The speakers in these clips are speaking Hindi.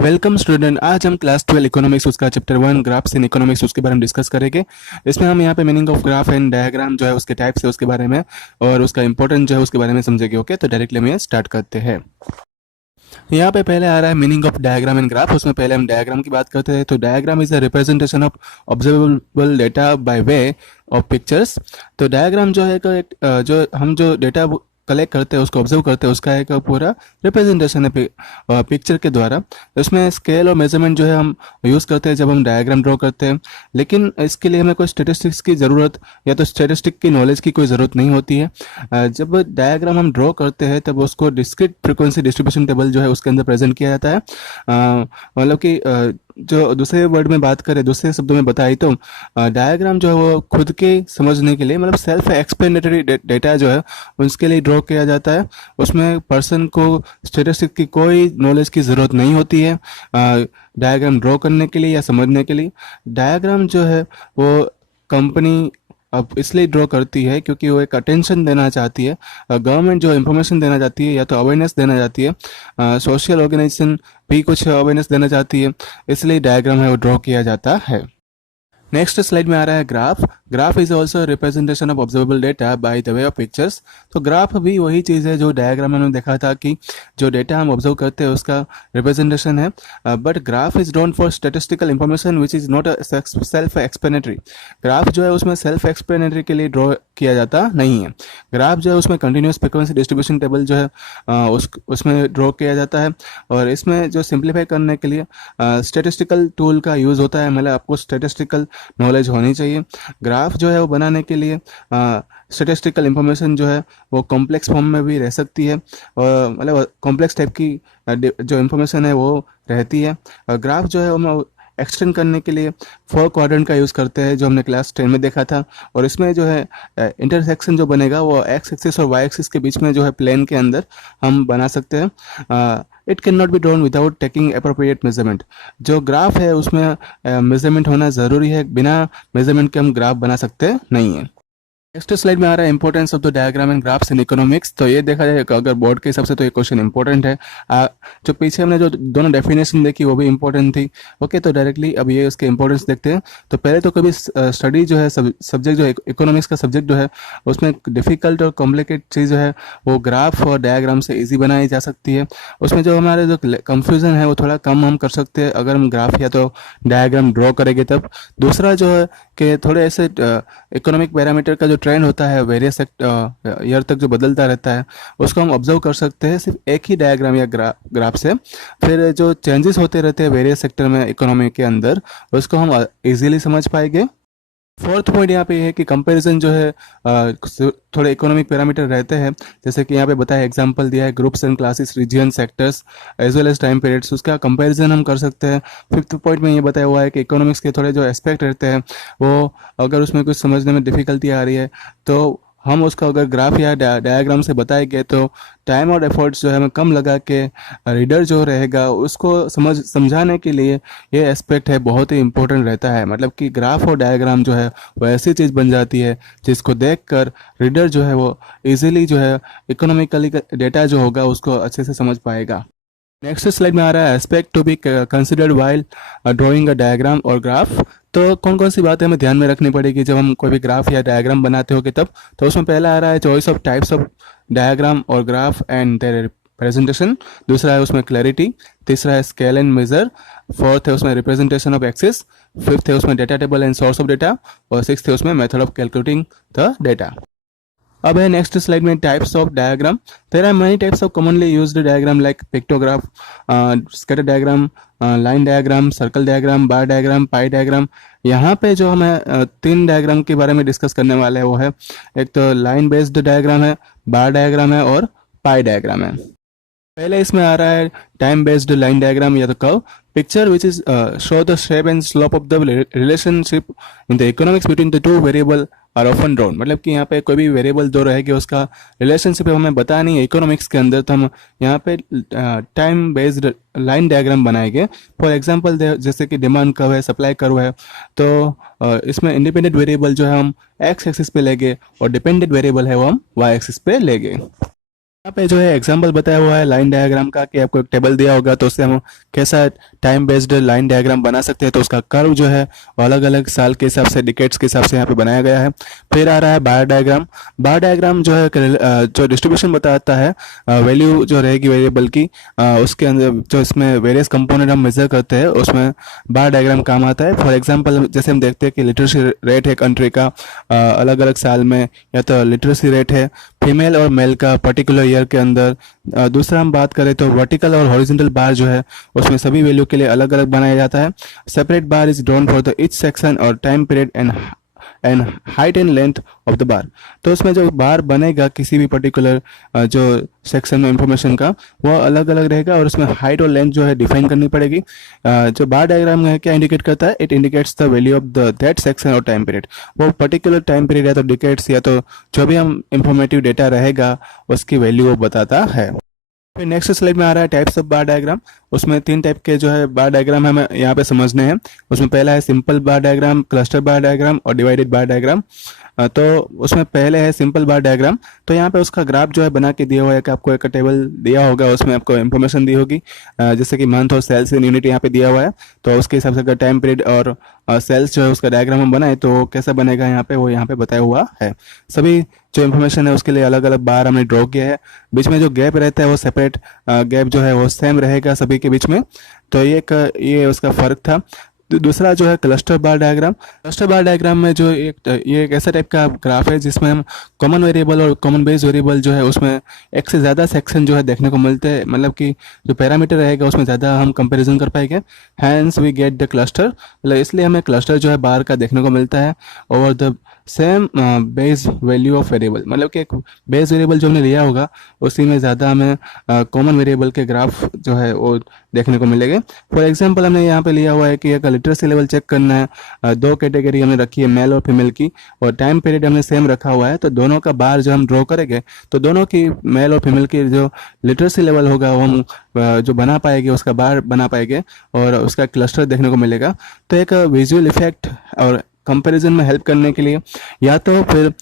Welcome student. आज हम क्लास 12 इकोनॉमिक्स उसका चैप्टर 1 ग्राफ्स इन इकोनॉमिक्स उसके बारे में डिस्कस करेंगे। इसमें हम यहाँ पे meaning of graph and diagram जो है उसके टाइप्स है उसके बारे में और उसका इंपॉर्टेंट जो है उसके बारे में समझेंगे। ओके, तो डायरेक्टली हम ये स्टार्ट करते हैं। यहाँ पे पहले आ रहा है meaning of diagram and graph. उसमें पहले हम डायग्राम की बात करते हैं। तो diagram is a representation of observable data by way of pictures. तो डायग्राम जो है जो हम जो डेटा कलेक्ट करते हैं उसको ऑब्जर्व करते हैं उसका एक पूरा रिप्रेजेंटेशन है पिक्चर के द्वारा। उसमें स्केल और मेजरमेंट जो है हम यूज़ करते हैं जब हम डायग्राम ड्रॉ करते हैं, लेकिन इसके लिए हमें कोई स्टेटिस्टिक्स की ज़रूरत या तो स्टेटिस्टिक की नॉलेज की कोई ज़रूरत नहीं होती है। जब डायग्राम हम ड्रॉ करते हैं तब उसको डिस्क्रीट फ्रीक्वेंसी डिस्ट्रीब्यूशन टेबल जो है उसके अंदर प्रेजेंट किया जाता है। मतलब कि जो दूसरे वर्ड में बात करें, दूसरे शब्दों में बताई तो डायग्राम जो है वो खुद के समझने के लिए, मतलब सेल्फ एक्सप्लेनेटरी डेटा जो है उसके लिए ड्रॉ किया जाता है। उसमें पर्सन को स्टेटिस्टिक की कोई नॉलेज की ज़रूरत नहीं होती है डायग्राम ड्रॉ करने के लिए या समझने के लिए। डायग्राम जो है वो कंपनी अब इसलिए ड्रॉ करती है क्योंकि वो एक अटेंशन देना चाहती है। गवर्नमेंट जो इंफॉर्मेशन देना चाहती है या तो अवेयरनेस देना चाहती है, सोशल ऑर्गेनाइजेशन भी कुछ अवेयरनेस देना चाहती है, इसलिए डायग्राम है वो ड्रॉ किया जाता है। नेक्स्ट स्लाइड में आ रहा है graph. Graph is also representation of observable data by the way of pictures. तो ग्राफ भी वही चीज़ है जो डायग्राम में देखा था कि जो डेटा हम ऑब्जर्व करते हैं उसका रिप्रेजेंटेशन है। But graph is drawn for statistical information which is not self explanatory. Graph जो है उसमें सेल्फ एक्सप्लेनेटरी के लिए ड्रॉ किया जाता नहीं है। ग्राफ जो है उसमें कंटिन्यूस फ्रीक्वेंसी डिस्ट्रीब्यूशन टेबल जो है उसमें ड्रॉ किया जाता है। और इसमें जो सिंप्लीफाई करने के लिए स्टेटिस्टिकल टूल का यूज़ होता है। मतलब आपको स्टेटिस्टिकल नॉलेज होनी चाहिए। ग्राफ जो है वो बनाने के लिए स्टेटिस्टिकल इंफॉर्मेशन जो है वो कॉम्प्लेक्स फॉर्म में भी रह सकती है और मतलब कॉम्प्लेक्स टाइप की जो इंफॉर्मेशन है वो रहती है। ग्राफ जो है वो हम एक्सटेंड करने के लिए 4 क्वाड्रेंट का यूज़ करते हैं जो हमने क्लास 10 में देखा था। और इसमें जो है इंटरसेक्शन जो बनेगा वो एक्स एक्सिस और वाई एक्सिस के बीच में जो है प्लेन के अंदर हम बना सकते हैं। It can not be drawn without taking appropriate measurement. जो ग्राफ है उसमें मेजरमेंट होना ज़रूरी है, बिना मेजरमेंट के हम ग्राफ बना सकते नहीं हैं। नेक्स्ट स्लाइड में आ रहा है importance of the diagram and graphs in economics. तो ये देखा जाए अगर बोर्ड के हिसाब से तो ये क्वेश्चन इंपॉर्टेंट है। जो पीछे हमने जो दोनों डेफिनेशन देखी वो भी इंपॉर्टेंट थी। ओके, तो डायरेक्टली अब ये उसके इंपॉर्टेंस देखते हैं। तो पहले तो कभी स्टडी जो है सब्जेक्ट जो है इकोनॉमिक्स का सब्जेक्ट जो है उसमें डिफ़िकल्ट और कॉम्प्लिकेट चीज़ जो है वो ग्राफ और डायग्राम से ईजी बनाई जा सकती है। उसमें जो हमारे जो कन्फ्यूज़न है वो थोड़ा कम हम कर सकते हैं अगर हम ग्राफ या तो डायग्राम ड्रॉ करेंगे तब। दूसरा जो है कि थोड़े ऐसे इकोनॉमिक पैरामीटर का जो ट्रेंड होता है वेरियस ईयर तक जो बदलता रहता है उसको हम ऑब्जर्व कर सकते हैं सिर्फ एक ही डायग्राम या ग्राफ से। फिर जो चेंजेस होते रहते हैं वेरियस सेक्टर में इकोनॉमी के अंदर उसको हम इजीली समझ पाएंगे। फोर्थ पॉइंट यहाँ पे है कि कंपैरिजन जो है थोड़े इकोनॉमिक पैरामीटर रहते हैं, जैसे कि यहाँ पे बताया एग्जांपल दिया है groups and classes, region, sectors as well as time periods, उसका कंपैरिजन हम कर सकते हैं। फिफ्थ पॉइंट में ये बताया हुआ है कि इकोनॉमिक्स के थोड़े जो एस्पेक्ट रहते हैं वो अगर उसमें कुछ समझने में डिफ़िकल्टी आ रही है तो हम उसको अगर ग्राफ या डायग्राम से बताएंगे तो टाइम और एफर्ट्स जो है हमें कम लगा के रीडर जो रहेगा उसको समझाने के लिए ये एस्पेक्ट है बहुत ही इंपॉर्टेंट रहता है। मतलब कि ग्राफ और डायग्राम जो है वो ऐसी चीज़ बन जाती है जिसको देखकर रीडर जो है वो इजीली जो है इकोनॉमिकली डेटा जो होगा उसको अच्छे से समझ पाएगा। नेक्स्ट स्लाइड में आ रहा है aspect to be considered while drawing a diagram और ग्राफ। तो कौन कौन सी बातें हमें ध्यान में रखनी पड़ेगी जब हम कोई भी ग्राफ या डायग्राम बनाते होगे तब। तो उसमें पहला आ रहा है choice of types of diagram और ग्राफ एंड देयर प्रेजेंटेशन। दूसरा है उसमें क्लैरिटी। तीसरा है स्केल एंड मेजर। फोर्थ है उसमें रिप्रेजेंटेशन ऑफ एक्सिस। फिफ्थ है उसमें data table and source of data. और सिक्स्थ है उसमें method of calculating the data. अब है नेक्स्ट स्लाइड में types of diagram. There are many types of commonly used diagram like pictograph, scatter diagram, line diagram, circle diagram, bar diagram, pie diagram. यहाँ पे जो हमें 3 डायग्राम के बारे में डिस्कस करने वाले हैं वो है, एक तो लाइन बेस्ड डायग्राम है, बार डायग्राम है और पाई डायग्राम है। पहले इसमें आ रहा है टाइम बेस्ड लाइन डायग्राम या तो curve picture which is show the shape and slope of the relationship in the economics between the two variable are often drawn. मतलब कि यहाँ पे कोई भी वेरिएबल जो रहेगी उसका रिलेशनशिप हमें बतानी है इकोनॉमिक्स के अंदर, तो हम यहाँ पे टाइम बेस्ड लाइन डायग्राम बनाएंगे। फॉर एग्जांपल जैसे कि डिमांड कर्व है, सप्लाई कर्व है, तो इसमें इंडिपेंडेंट वेरिएबल जो है हम एक्स एक्सिस पे लेंगे और डिपेंडेंट वेरिएबल है वो हम वाई एक्सिस पे लेंगे। यहाँ पे जो है एग्जांपल बताया हुआ है लाइन डायग्राम का कि आपको एक टेबल दिया होगा तो उससे हम कैसा टाइम बेस्ड लाइन डायग्राम बना सकते हैं। तो उसका कर्व जो है वो अलग अलग साल के हिसाब से डिकेट्स के हिसाब से यहाँ पे बनाया गया है। फिर आ रहा है बार डायग्राम। बार डायग्राम जो है जो डिस्ट्रीब्यूशन बताता है वैल्यू जो रहेगी वेरिएबल की, उसके अंदर जो इसमें वेरियस कंपोनेंट हम मेजर करते हैं उसमें बार डायग्राम काम आता है। फॉर एग्जाम्पल जैसे हम देखते हैं कि लिटरेसी रेट है कंट्री का अलग अलग साल में, या तो लिटरेसी रेट है फीमेल और मेल का पर्टिकुलर ईयर के अंदर। दूसरा हम बात करें तो वर्टिकल और हॉरिजॉन्टल बार जो है उसमें सभी वैल्यू के लिए अलग अलग बनाया जाता है। Separate bar is drawn for the each section और time period and height and length of the bar. तो उसमें जो बार बनेगा किसी भी पर्टिकुलर जो सेक्शन में इंफॉर्मेशन का वो अलग अलग रहेगा और उसमें हाइट और लेंथ जो है डिफाइन करनी पड़ेगी। जो बार डायग्राम है क्या इंडिकेट करता है, it indicates the value of the that section और टाइम पीरियड। वो पर्टिकुलर टाइम पीरियड या तो डिकेट्स या तो जो भी हम इंफॉर्मेटिव डेटा रहेगा उसकी वैल्यू वो बताता है। फिर नेक्स्ट स्लाइड में आ रहा है टाइप्स ऑफ बार डायग्राम। उसमें 3 टाइप के जो है बार डायग्राम हमें यहाँ पे समझने हैं। उसमें पहला है सिंपल बार डायग्राम, क्लस्टर बार डायग्राम और डिवाइडेड बार डायग्राम। तो उसमें पहले है सिंपल बार डायग्राम। तो यहाँ पे उसका ग्राफ जो है बना के दिया हुआ है कि आपको एक टेबल दिया होगा उसमें आपको इन्फॉर्मेशन दी होगी, जैसे कि मंथ और सेल्स इन यूनिट यहाँ पे दिया हुआ है। तो उसके हिसाब से अगर टाइम पीरियड और सेल्स जो है उसका डायग्राम हम बनाए तो कैसा बनेगा यहाँ पे वो यहाँ पे बताया हुआ है। सभी जो इन्फॉर्मेशन है उसके लिए अलग अलग बार हमने ड्रॉ किया है। बीच में जो गैप रहता है वो सेपरेट गैप जो है वो सेम रहेगा सभी के बीच में। तो ये उसका फर्क था। दूसरा जो है क्लस्टर बार डायग्राम। क्लस्टर बार डायग्राम में जो ये एक ऐसा टाइप का ग्राफ है जिसमें हम कॉमन वेरिएबल और कॉमन बेस वेरिएबल जो है उसमें एक से ज़्यादा सेक्शन जो है देखने को मिलते हैं, मतलब कि जो पैरामीटर रहेगा उसमें ज़्यादा हम कंपैरिजन कर पाएंगे। Hence we get the cluster, मतलब इसलिए हमें क्लस्टर जो है बार का देखने को मिलता है। और the same base value of variable, मतलब कि एक बेस वेरिएबल जो हमने लिया होगा उसी में ज़्यादा हमें कॉमन वेरिएबल के ग्राफ जो है वो देखने को मिलेंगे। फॉर एग्जांपल हमने यहाँ पे लिया हुआ है कि एक लिटरेसी लेवल चेक करना है, 2 कैटेगरी हमने रखी है मेल और फीमेल की, और टाइम पीरियड हमने सेम रखा हुआ है। तो दोनों का बार जो हम ड्रॉ करेंगे तो दोनों की मेल और फीमेल की जो लिटरेसी लेवल होगा वो हम जो बना पाएंगे उसका बार बना पाएंगे और उसका क्लस्टर देखने को मिलेगा। तो एक विजुअल इफेक्ट और कंपैरिजन में हेल्प करने के लिए, या तो फिर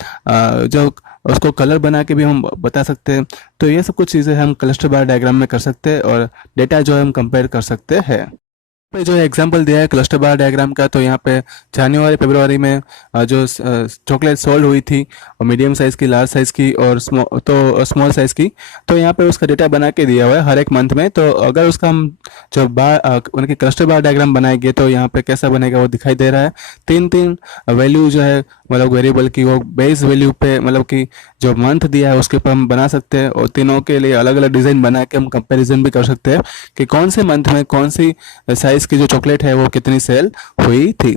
जो उसको कलर बना के भी हम बता सकते हैं। तो ये सब कुछ चीज़ें हम क्लस्टर बार डायग्राम में कर सकते हैं और डेटा जो है हम कंपेयर कर सकते हैं। पे जो एग्जांपल दिया है क्लस्टर बार डायग्राम का, तो यहाँ पे जनवरी फरवरी में जो चॉकलेट सोल्ड हुई थी और मीडियम साइज़ की, लार्ज साइज़ की और स्मॉल साइज़ की, तो यहाँ पे उसका डेटा बना के दिया हुआ है हर एक मंथ में। तो अगर उसका हम जो उनकी क्लस्टर बार डायग्राम बनाएंगे तो यहाँ पे कैसा बनेगा वो दिखाई दे रहा है। 3 वैल्यू जो है मतलब वेरिएबल की वो बेस वैल्यू पे, मतलब कि जो मंथ दिया है उसके ऊपर हम बना सकते हैं और तीनों के लिए अलग अलग डिज़ाइन बना के हम कंपेरिजन भी कर सकते हैं कि कौन से मंथ में कौन सी साइज़ की जो चॉकलेट है वो कितनी सेल हुई थी।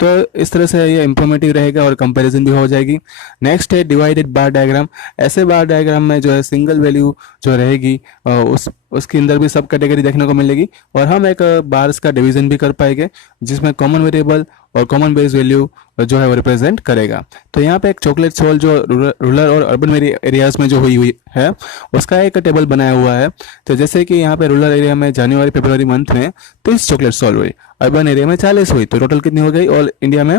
तो इस तरह से ये इंफॉर्मेटिव रहेगा और कंपैरिजन भी हो जाएगी। नेक्स्ट है डिवाइडेड बार डायग्राम। ऐसे बार डायग्राम में जो है सिंगल वैल्यू जो रहेगी उसके अंदर भी सब कैटेगरी देखने को मिलेगी और हम एक बार्स का डिवीजन भी कर पाएंगे जिसमें कॉमन वेरिएबल और कॉमन बेस वैल्यू जो है वो रिप्रेजेंट करेगा। तो यहाँ पे एक चॉकलेट सोल जो रूरल और अर्बन एरियाज में जो हुई है उसका एक टेबल बनाया हुआ है। तो जैसे कि यहाँ पे रूरल एरिया में जनवरी फरवरी मंथ में 30 चॉकलेट सोल हुई, अर्बन एरिया में 40 हुई, तो टोटल कितनी हो गई ऑल इंडिया में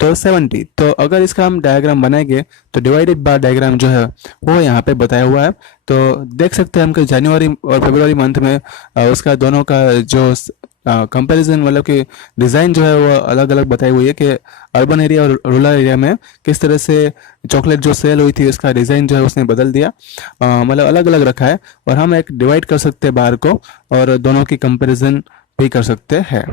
तो 70। तो अगर इसका हम डायग्राम बनाएंगे तो डिवाइडेड बार डायग्राम जो है वो यहाँ पे बताया हुआ है। तो देख सकते हैं हम कि जनवरी और फरवरी मंथ में उसका दोनों का जो कंपैरिजन, मतलब कि डिज़ाइन जो है वो अलग अलग बताई हुई है कि अर्बन एरिया और रूरल एरिया में किस तरह से चॉकलेट जो सेल हुई थी उसका डिज़ाइन जो है उसने बदल दिया, मतलब अलग अलग रखा है। और हम एक डिवाइड कर सकते हैं बार को और दोनों की कंपैरिजन भी कर सकते हैं।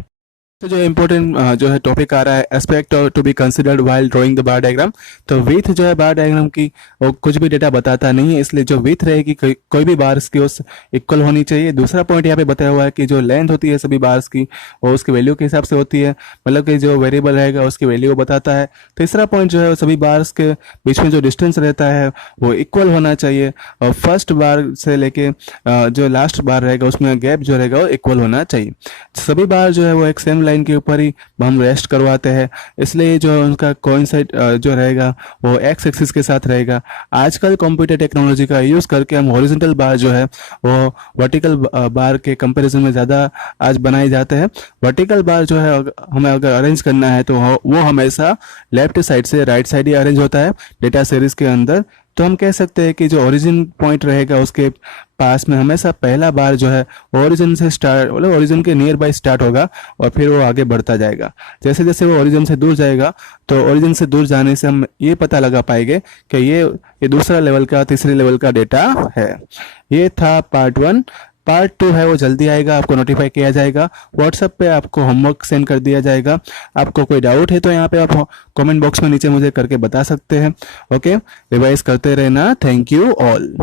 तो जो इम्पोर्टेंट जो है टॉपिक आ रहा है aspect to be considered while drawing the bar diagram. तो विथ जो है बार डायग्राम की वो कुछ भी डेटा बताता नहीं है, इसलिए जो विथ रहेगी कोई भी बार्स की उस इक्वल होनी चाहिए। दूसरा पॉइंट यहाँ पे बताया हुआ है कि जो लेंथ होती है सभी बार्स की वो उसकी वैल्यू के हिसाब से होती है, मतलब कि जो वेरिएबल रहेगा उसकी वैल्यू बताता है। तीसरा पॉइंट जो है सभी बार्स के बीच में जो डिस्टेंस रहता है वो इक्वल होना चाहिए और फर्स्ट बार से लेके जो लास्ट बार रहेगा उसमें गैप जो रहेगा वो इक्वल होना चाहिए। सभी बार जो है वो एक सेम लाइन के ऊपर ही हम रेस्ट करवाते हैं, इसलिए जो उनका कोइंसाइड जो रहेगा वो एक्स एक्सिस के साथ रहेगा। आजकल कंप्यूटर टेक्नोलॉजी का यूज़ करके हम हॉरिजॉन्टल बार जो है वो वर्टिकल बार के कंपैरिजन में ज़्यादा आज बनाए जाते हैं। वर्टिकल बार जो है हमें अगर अरेंज करना है तो वो हमेशा लेफ्ट साइड से राइट साइड ही अरेंज होता है डेटा सीरीज के अंदर, तो हम कह सकते हैं कि जो ओरिजिन पॉइंट रहेगा उसके पास में हमेशा पहला बार जो है ओरिजिन से स्टार्ट, मतलब ओरिजिन के नियर बाय स्टार्ट होगा और फिर वो आगे बढ़ता जाएगा। जैसे जैसे वो ओरिजिन से दूर जाएगा तो ओरिजिन से दूर जाने से हम ये पता लगा पाएंगे कि ये दूसरा लेवल का, तीसरे लेवल का डेटा है। ये था पार्ट 1। पार्ट 2 है वो जल्दी आएगा, आपको नोटिफाई किया जाएगा, व्हाट्सएप पे आपको होमवर्क सेंड कर दिया जाएगा। आपको कोई डाउट है तो यहाँ पे आप कमेंट बॉक्स में नीचे मुझे करके बता सकते हैं। ओके, रिवाइज करते रहना। Thank you all.